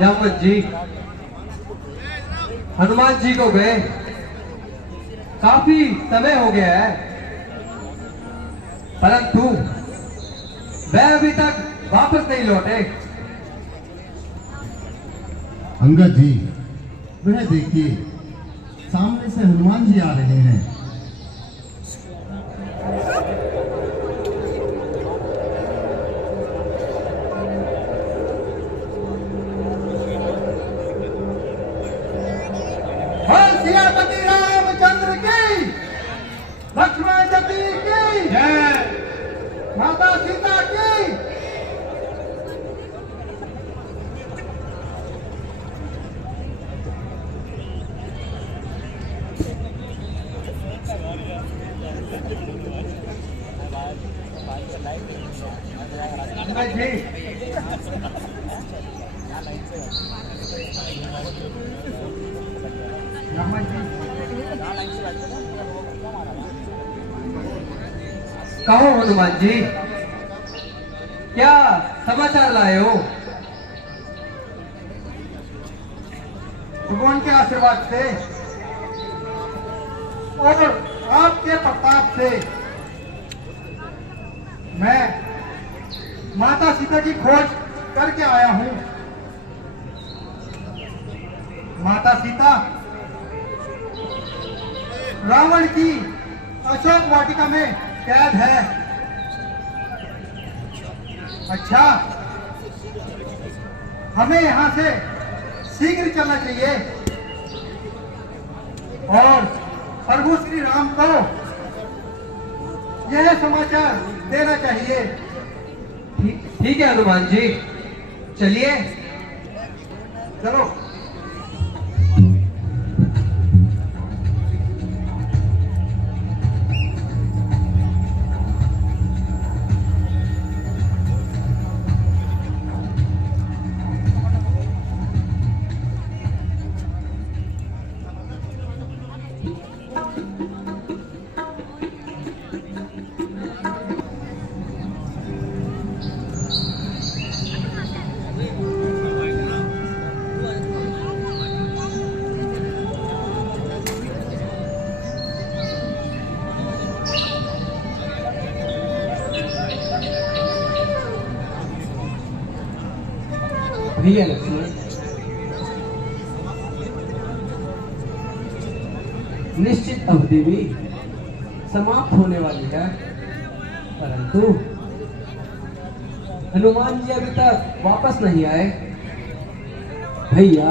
जामवंत जी, हनुमान जी को गए काफी समय हो गया है, परंतु वह अभी तक वापस नहीं लौटे। अंगद जी, वह देखिए सामने से हनुमान जी आ रहे हैं। सियापति रामचंद्र की, लक्ष्मण जी की जय, माता सीता की। जी कहो हनुमान जी, क्या समाचार लाए हो? भगवान के आशीर्वाद से और आपके प्रताप से मैं माता सीता की खोज करके आया हूं। माता सीता रावण की अशोक वाटिका में कैद है। अच्छा, हमें यहां से शीघ्र चलना चाहिए और प्रभु श्री राम को यह समाचार देना चाहिए। ठीक है हनुमान जी, चलिए। चलो। भैया लक्ष्मण, निश्चित अवधि भी समाप्त होने वाली है, परंतु हनुमान जी अभी तक वापस नहीं आए। भैया,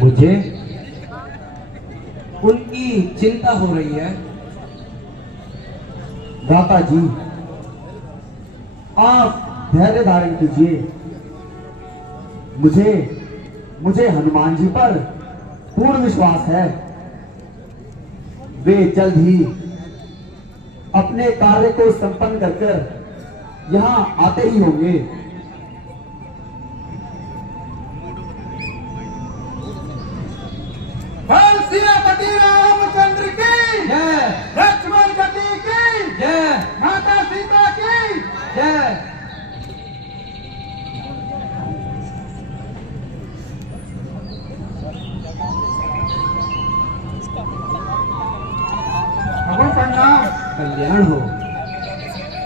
मुझे उनकी चिंता हो रही है। दाता जी, आप धैर्य धारण कीजिए। मुझे हनुमान जी पर पूर्ण विश्वास है। वे जल्द ही अपने कार्य को संपन्न कर यहाँ आते ही होंगे। सियापति रामचंद्र की जय, लक्ष्मण जी की जय, माता सीता की जय। भगवान प्रणाम। कल्याण हो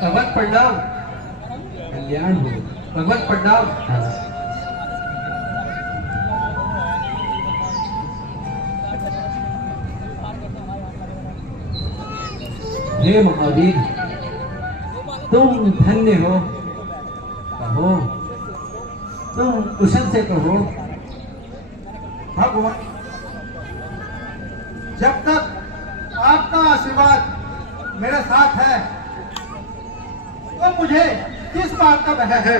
भगवत प्रणाम, कल्याण हो भगवत प्रणाम। हे महावीर, तुम धन्य हो। कहो, तुम कुशल से कहो। भगवान, जब तक आपका आशीर्वाद मेरे साथ है तो मुझे किस बात का भय है?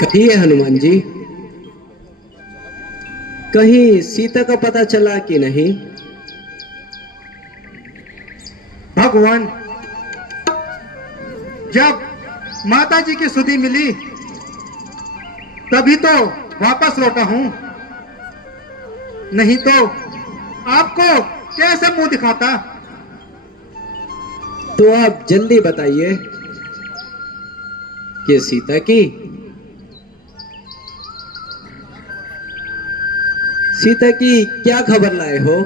कहिए हनुमान जी, कहीं सीता का पता चला कि नहीं? भगवान, जब माता जी की सुधि मिली तभी तो वापस लौटा हूं, नहीं तो आपको कैसे मुंह दिखाता। तो आप जल्दी बताइए कि सीता की क्या खबर लाए हो?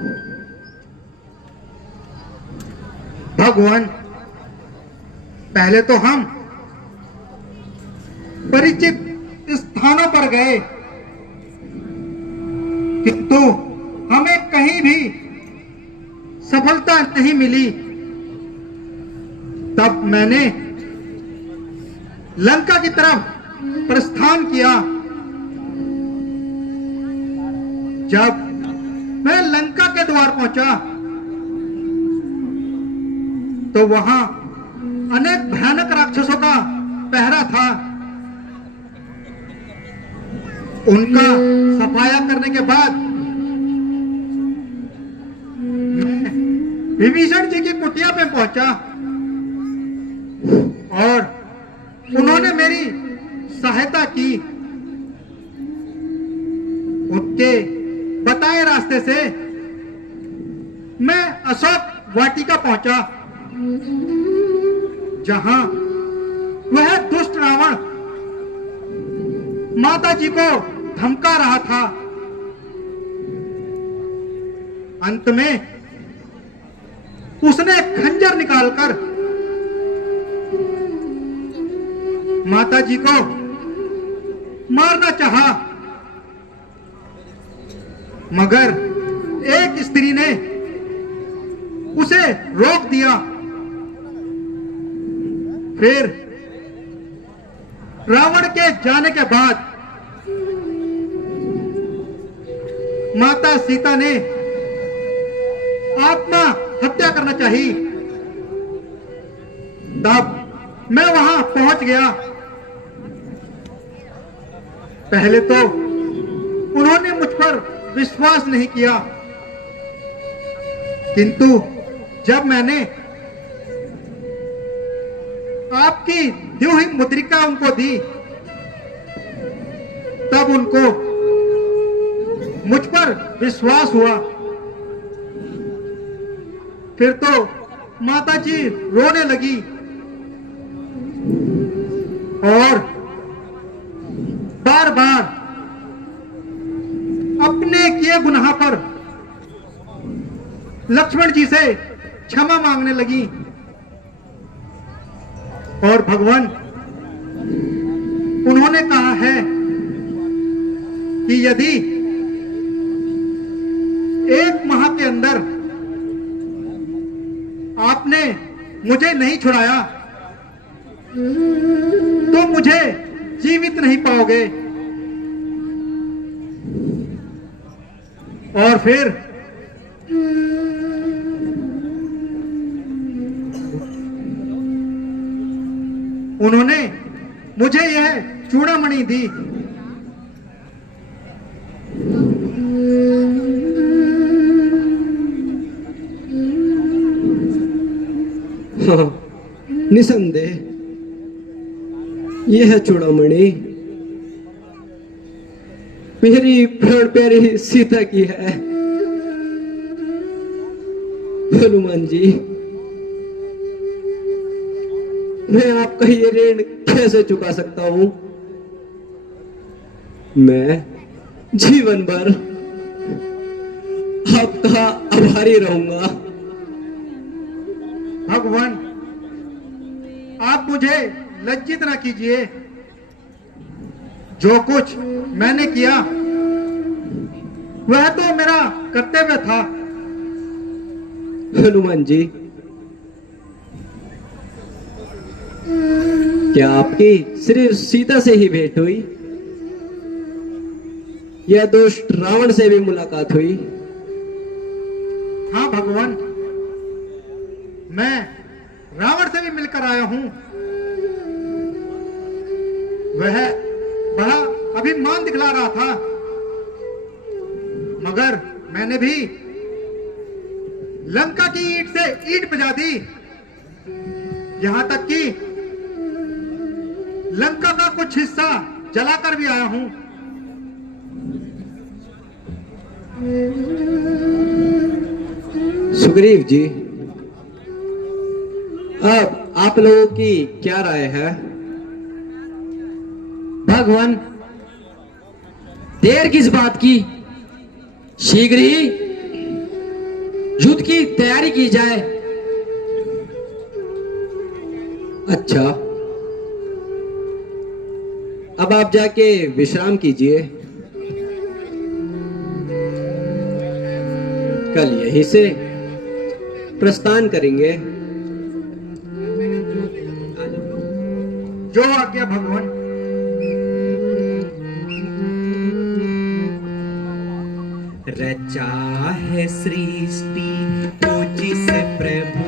भगवान, पहले तो हम परिचित स्थानों पर गए, किंतु हमें कहीं भी सफलता नहीं मिली। तब मैंने लंका की तरफ प्रस्थान किया। जब मैं लंका के द्वार पहुंचा तो वहां अनेक भयानक राक्षसों का पहरा था। उनका सफाया करने के बाद मैं विभीषण जी की कुटिया पे पहुंचा और उन्होंने मेरी सहायता की। उनके बताए रास्ते से मैं अशोक वाटिका पहुंचा, जहां वह दुष्ट रावण माता जी को धमका रहा था। अंत में उसने खंजर निकालकर माता जी को मारना चाहा, मगर एक स्त्री ने उसे रोक दिया। फिर रावण के जाने के बाद माता सीता ने आत्मा हत्या करना चाहिए। तब मैं वहां पहुंच गया। पहले तो उन्होंने मुझ पर विश्वास नहीं किया, किंतु जब मैंने आपकी दी हुई मुद्रिका उनको दी, तब उनको मुझ पर विश्वास हुआ। फिर तो माता जी रोने लगी और बार बार अपने किए गुनाह पर लक्ष्मण जी से क्षमा मांगने लगी। और भगवान, उन्होंने कहा है कि यदि 1 माह के अंदर आपने मुझे नहीं छुड़ाया तो मुझे जीवित नहीं पाओगे। और फिर उन्होंने मुझे यह चूड़ामणि दी। हाँ, निसंदेह यह चूड़ामणि मेरी प्राण प्यारी सीता की है। हनुमान जी, मैं आपका ये ऋण कैसे चुका सकता हूं? मैं जीवन भर आपका आभारी रहूंगा। भगवान, आप मुझे लज्जित ना कीजिए। जो कुछ मैंने किया वह तो मेरा कर्तव्य था। हनुमान जी, क्या आपकी सिर्फ सीता से ही भेंट हुई या दुष्ट रावण से भी मुलाकात हुई? हाँ भगवान, मैं रावण से भी मिलकर आया हूं। वह बड़ा अभिमान दिखला रहा था, मगर मैंने भी लंका की ईंट से ईंट बजा दी। यहां तक कि लंका का कुछ हिस्सा जलाकर भी आया हूं। सुग्रीव जी, अब आप लोगों की क्या राय है? भगवान, देर किस बात की? शीघ्र ही युद्ध की तैयारी की जाए। अच्छा, अब आप जाके विश्राम कीजिए। कल यहीं से प्रस्थान करेंगे। जो आज्ञा भगवान। रचा है सृष्टि को जिस प्रभु